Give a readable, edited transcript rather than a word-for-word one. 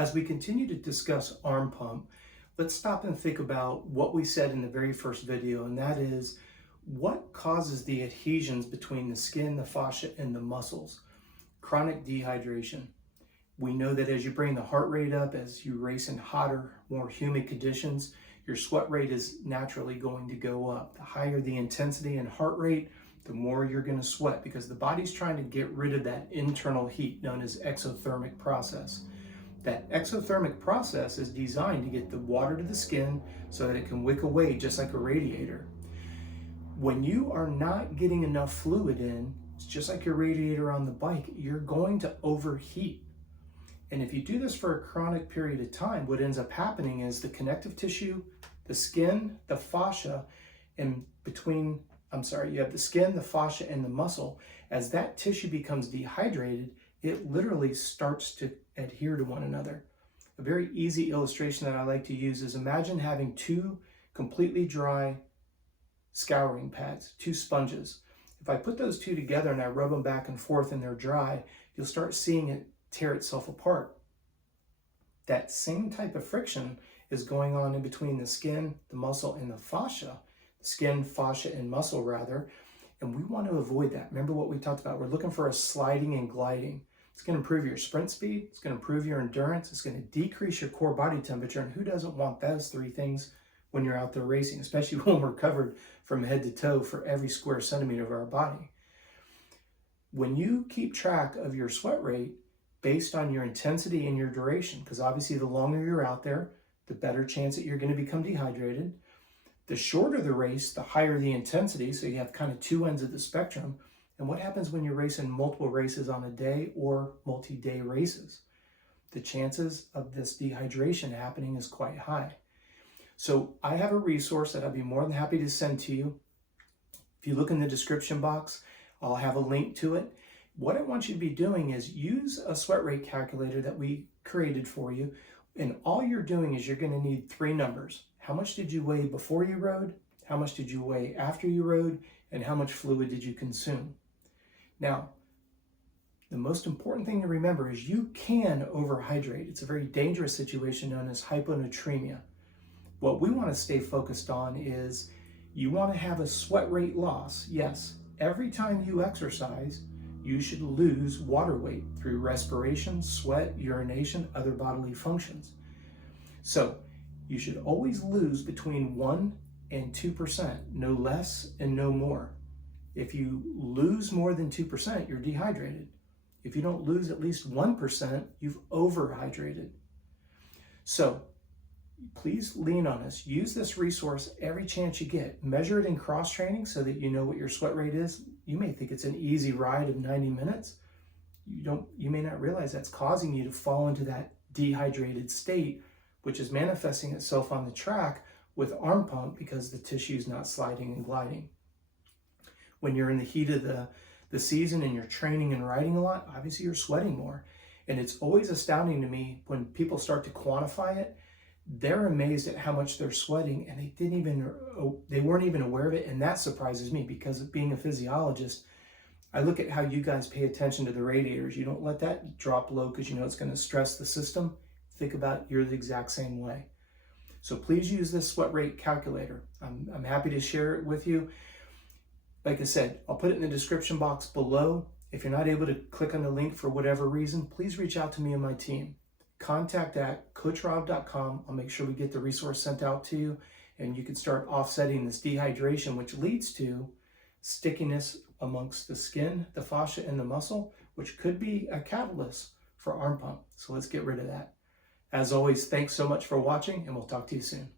As we continue to discuss arm pump, let's stop and think about what we said in the very first video, and that is what causes the adhesions between the skin, the fascia, and the muscles? Chronic dehydration. We know that as you bring the heart rate up, as you race in hotter, more humid conditions, your sweat rate is naturally going to go up. The higher the intensity and heart rate, the more you're going to sweat because the body's trying to get rid of that internal heat known as exothermic process. That exothermic process is designed to get the water to the skin so that it can wick away just like a radiator. When you are not getting enough fluid in, it's just like your radiator on the bike, you're going to overheat. And if you do this for a chronic period of time, what ends up happening is the connective tissue, the skin, the fascia, and you have the skin, the fascia, and the muscle. As that tissue becomes dehydrated, it literally starts to adhere to one another. A very easy illustration that I like to use is imagine having two completely dry scouring pads, two sponges. If I put those two together and I rub them back and forth and they're dry, you'll start seeing it tear itself apart. That same type of friction is going on in between the skin, the muscle, and the fascia. Skin, fascia, and muscle rather, and we want to avoid that. Remember what we talked about? We're looking for a sliding and gliding. It's going to improve your sprint speed, it's going to improve your endurance, it's going to decrease your core body temperature, and who doesn't want those three things when you're out there racing, especially when we're covered from head to toe for every square centimeter of our body. When you keep track of your sweat rate based on your intensity and your duration, because obviously the longer you're out there, the better chance that you're going to become dehydrated. The shorter the race, the higher the intensity, so you have kind of two ends of the spectrum. And what happens when you're racing multiple races on a day or multi-day races? The chances of this dehydration happening is quite high. So I have a resource that I'd be more than happy to send to you. If you look in the description box, I'll have a link to it. What I want you to be doing is use a sweat rate calculator that we created for you. And all you're doing is you're going to need three numbers. How much did you weigh before you rode? How much did you weigh after you rode? And how much fluid did you consume? Now, the most important thing to remember is you can overhydrate. It's a very dangerous situation known as hyponatremia. What we want to stay focused on is you want to have a sweat rate loss. Yes, every time you exercise, you should lose water weight through respiration, sweat, urination, other bodily functions. So you should always lose between 1% and 2%, no less and no more. If you lose more than 2%, you're dehydrated. If you don't lose at least 1%, you've overhydrated. So please lean on us. Use this resource every chance you get. Measure it in cross training so that you know what your sweat rate is. You may think it's an easy ride of 90 minutes. You may not realize that's causing you to fall into that dehydrated state, which is manifesting itself on the track with arm pump because the tissue is not sliding and gliding. When you're in the heat of the season and you're training and riding a lot, obviously you're sweating more. And it's always astounding to me when people start to quantify it. They're amazed at how much they're sweating and they weren't even aware of it. And that surprises me because of being a physiologist, I look at how you guys pay attention to the radiators. You don't let that drop low because you know it's going to stress the system. Think about you're the exact same way. So please use this sweat rate calculator. I'm happy to share it with you. Like I said, I'll put it in the description box below. If you're not able to click on the link for whatever reason, please reach out to me and my team. contact@coachrobb.com. I'll make sure we get the resource sent out to you and you can start offsetting this dehydration, which leads to stickiness amongst the skin, the fascia, and the muscle, which could be a catalyst for arm pump. So let's get rid of that. As always, thanks so much for watching and we'll talk to you soon.